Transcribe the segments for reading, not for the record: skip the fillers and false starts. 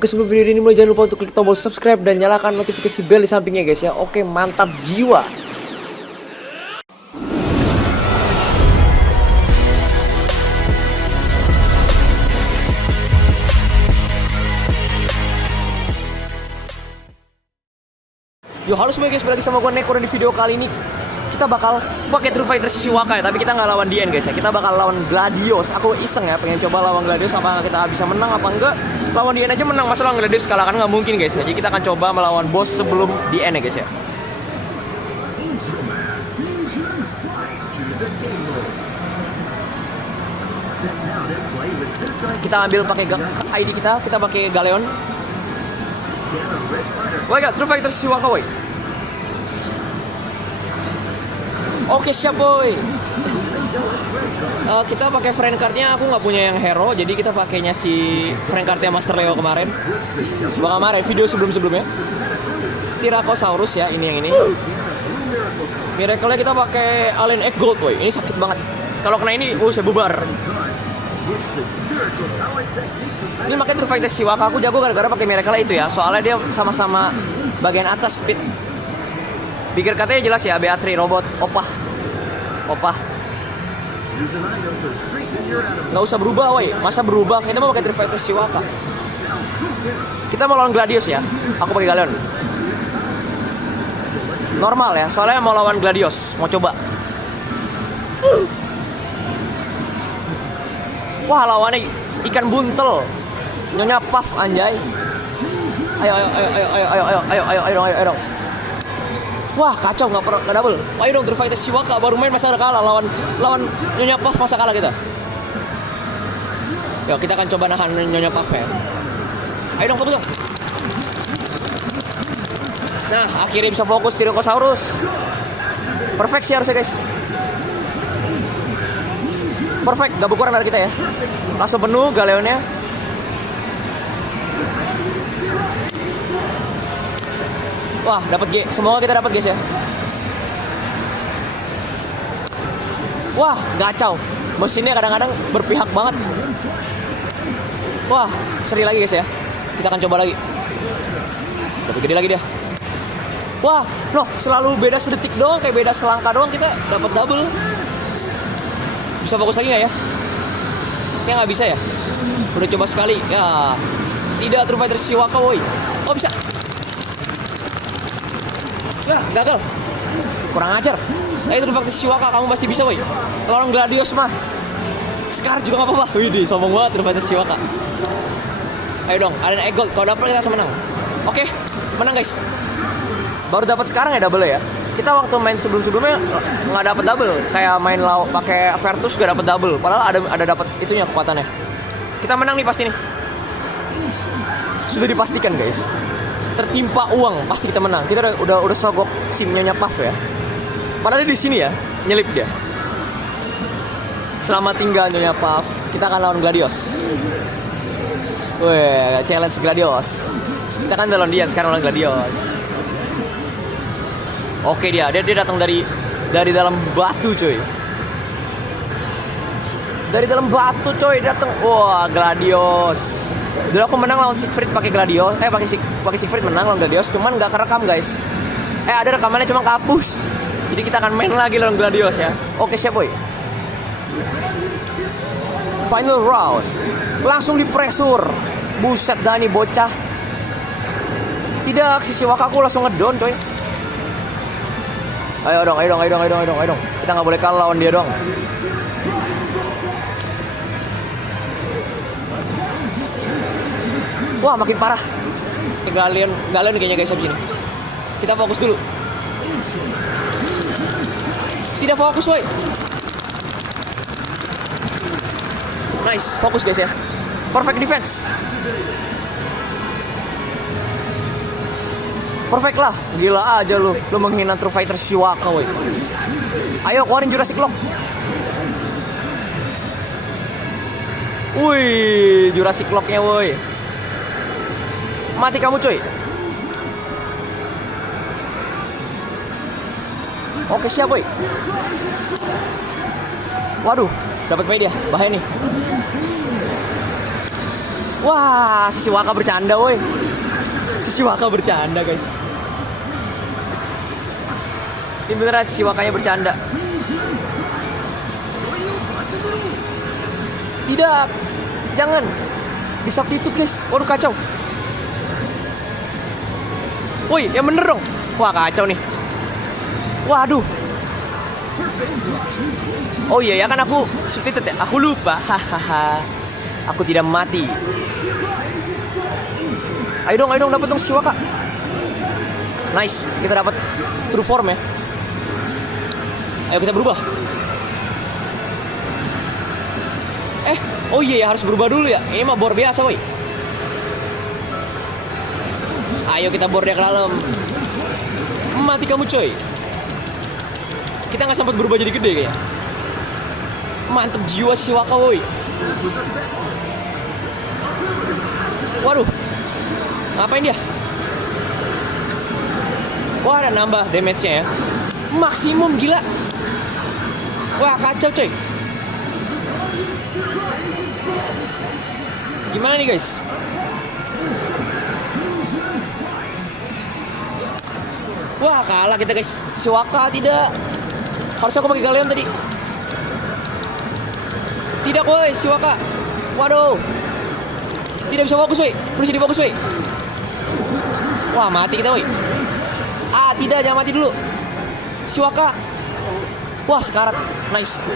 Oke, sebelum video ini mulai jangan lupa untuk klik tombol subscribe dan nyalakan notifikasi bell di sampingnya guys ya. Oke, mantap jiwa. Yo, halo semua guys, balik lagi sama gue Neko, dan di video kali ini kita bakal pakai True Fighter Shiwaka ya, tapi kita nggak lawan DN guys ya. Kita bakal lawan Gladios. Aku iseng ya, pengen coba lawan Gladios, apa kita bisa menang apa enggak. Lawan DN aja menang, masa lawan Gladios kalah kan nggak mungkin guys ya. Jadi kita akan coba melawan bos sebelum DN ya guys ya. Kita ambil pakai ID kita pakai Galeon. Woi, True Fighter Shiwaka woi. Oke, siap boy. Kita pakai friend cardnya, aku nggak punya yang hero, jadi kita pakainya si friend cardnya Master Leo kemarin. Video sebelumnya. Styracosaurus ya, ini yang ini. Miracle-nya kita pakai Alien Egg Gold boy. Ini sakit banget. Kalau kena ini, saya bubar. Ini makanya True Fighter Shiwaka aku jago gara-gara pakai Miracle itu ya. Soalnya dia sama-sama bagian atas speed. Pikir katanya jelas ya, BA3 robot opah. Nggak usah berubah woi. Masa berubah? Kita mau pakai True Fighter Shiwaka. Kita mau lawan Gladios ya. Aku pakai Galeon. Normal ya, soalnya mau lawan Gladios. Mau coba. Wah, lawannya ikan buntel. Nyonya Puff anjay. Ayo dong. Wah, kacau, nggak double. Ayo dong, True Fighter Shiwaka baru main masa kalah lawan Nyonya Puff, masa kalah kita. Yuk, kita akan coba nahan Nyonya Puff ya. Ayo dong, fokus dong. Nah, akhirnya bisa fokus Styracosaurus. Perfect sih harusnya guys. Perfect, gak berkurang dari kita ya. Langsung penuh Galeonnya. Wah, dapat G. Semoga kita dapat guys ya. Wah, gacau. Mesinnya kadang-kadang berpihak banget. Wah, seri lagi guys ya. Kita akan coba lagi. Dapat gede lagi dia. Wah, selalu beda sedetik doang, kayak beda selangkah doang kita dapat double. Bisa fokus lagi nggak ya? Kayaknya nggak bisa ya. Udah coba sekali. Ya, tidak True Fighter Shiwaka woi. Oh, bisa. Ya, gagal. Kurang ajar. True Fighter Shiwaka, kamu pasti bisa woi. Lawan Gladios mah Scar juga nggak apa-apa. Widih, sombong banget True Fighter Shiwaka. Ayo dong, Alien Egg Gold. Kalau dapat kita langsung menang. Oke, menang guys. Baru dapat sekarang ya double ya. Kita waktu main sebelumnya nggak dapat double. Kayak main pakai Vertus gak dapat double. Padahal ada dapat itunya kekuatannya. Kita menang nih pasti nih. Sudah dipastikan guys. Tertimpa uang pasti kita menang. Kita udah sogok simnya Puff ya. Padahal di sini ya, nyelip dia. Selamat tinggal Nyonya Puff. Kita akan lawan Gladios. Weh, challenge Gladios. Kita kan lawan dia, sekarang lawan Gladios. Oke, dia datang dari dalam batu coy. Dari dalam batu coy datang. Wah, Gladios. Dulu aku menang lawan Siegfried pakai Gladios. Pakai Siegfried menang lawan Gladios, cuman nggak kerekam guys. Ada rekamannya cuma kehapus. Jadi kita akan main lagi lawan Gladios ya. Oke, siap boy. Final round. Langsung di pressure. Buset dah nih bocah. Tidak, si Shiwaka aku langsung ngedown coy. Ayo dong. Kita nggak boleh kalah lawan dia dong. Wah, makin parah. Galeon kayaknya guys habis ini. Kita fokus dulu. Tidak fokus, woi. Nice, fokus guys ya. Perfect defense. Perfect lah, gila aja lu menghina True Fighter Shiwaka woi. Ayo keluarin Jurassic Lock. Wih, Jurassic Locknya woi. Mati kamu coy. Oke, siap woi. Waduh, dapat pay dia, bahaya nih. Wah, si Shiwaka bercanda woi. Si Shiwaka bercanda guys. Ini beneran si Shiwakanya bercanda. Tidak, jangan disubstitute guys. Waduh kacau. Woi, yang bener dong. Wah kacau nih. Waduh. Oh iya ya kan aku substitute ya. Aku lupa. Hahaha. Aku tidak mati. Ayo dong dapat dong Shiwaka. Nice, kita dapat true form ya. Ayo kita berubah. Oh iya ya harus berubah dulu ya. Ini mah bor biasa woi. Ayo kita bor dia ke dalam. Mati kamu coy. Kita nggak sempat berubah jadi gede kayaknya. Mantep jiwa Shiwaka woi. Waduh. Ngapain dia? Wah ada nambah damage-nya ya. Maksimum gila. Wah kacau coy. Gimana nih guys? Wah kalah kita guys. Shiwaka tidak. Harusnya aku pakai Galleon tadi. Tidak woi Shiwaka. Waduh. Tidak bisa fokus woi. Bisa difokus woi. Wah mati kita woi. Ah tidak, jangan mati dulu. Shiwaka. Wah sekarat. Nice.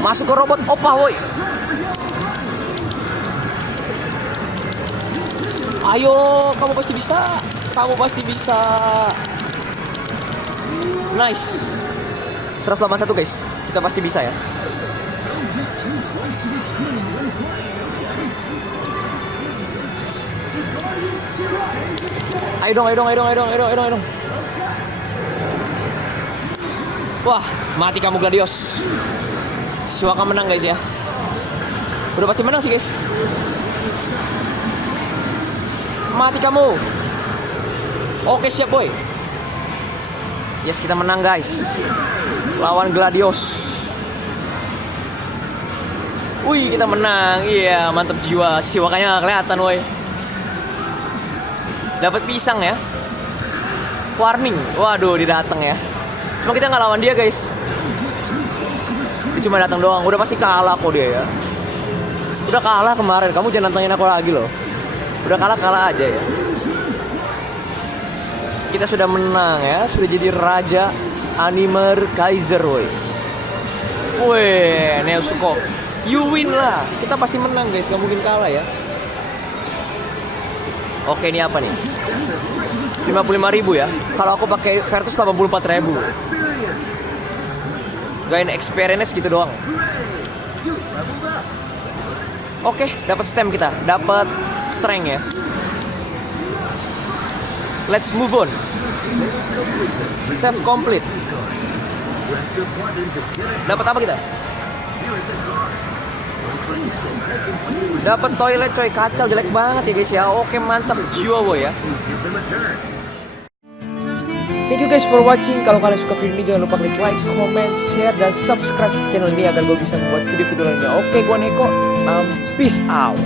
Masuk ke robot opa woi. Ayo, kamu pasti bisa. Kamu pasti bisa. Nice. 181 guys. Kita pasti bisa ya. Ayo dong. Wah, mati kamu Gladios. Shiwaka menang guys ya. Udah pasti menang sih guys. Mati kamu. Oke siap boy. Yes kita menang guys. Lawan Gladios. Wih kita menang. Iya mantep jiwa. Shiwakanya kelihatan woy. Dapat pisang ya. Warning. Waduh dia datang ya. Cuma kita nggak lawan dia guys. Dia cuma datang doang. Udah pasti kalah kok dia ya. Udah kalah kemarin. Kamu jangan nantangin aku lagi loh. Udah kalah aja ya. Kita sudah menang ya. Sudah jadi Raja Animer Kaiser woy. Weh Nezuko. You win lah. Kita pasti menang guys. Gak mungkin kalah ya. Oke ini apa nih? 55.000 ya. Kalau aku pakai Vertus 84.000. Gain experience gitu doang. Oke, dapat stem kita, dapat strength ya. Let's move on. Save complete. Dapat apa kita? Dapat toilet coy, kacau jelek banget ya guys ya. Oke mantap jiwa boy ya. Thank you guys for watching. Kalau kalian suka video ini jangan lupa klik like, comment, share, dan subscribe channel ini agar gue bisa membuat video-video lainnya. Oke, gue Neko. Peace out.